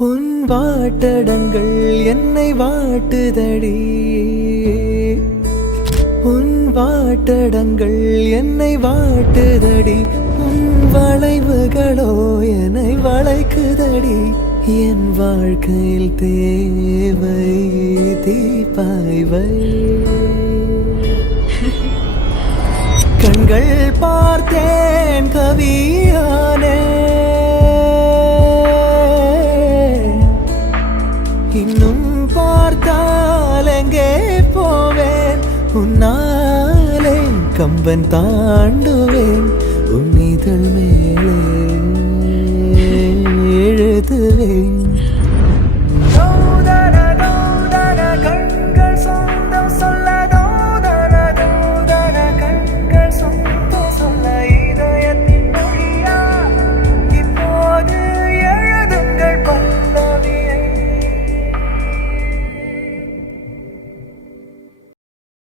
உன் வாட்டடங்கள் என்னை வாட்டுதடி. உன் வாட்டடங்கள் என்னை வாட்டுதடி. உன் வளைவுகளோ என்னை வளைக்குதடி. என் வாழ்க்கையில் தேவை தீபாய்வை. கண்கள் பார்த்தேன் கவியானே. இன்னும் பார்த்தால் எங்கே போவேன். உன்னாலே கம்பன் தாண்டுவேன். உன் இதழ் மேலே எழுதுவேன்.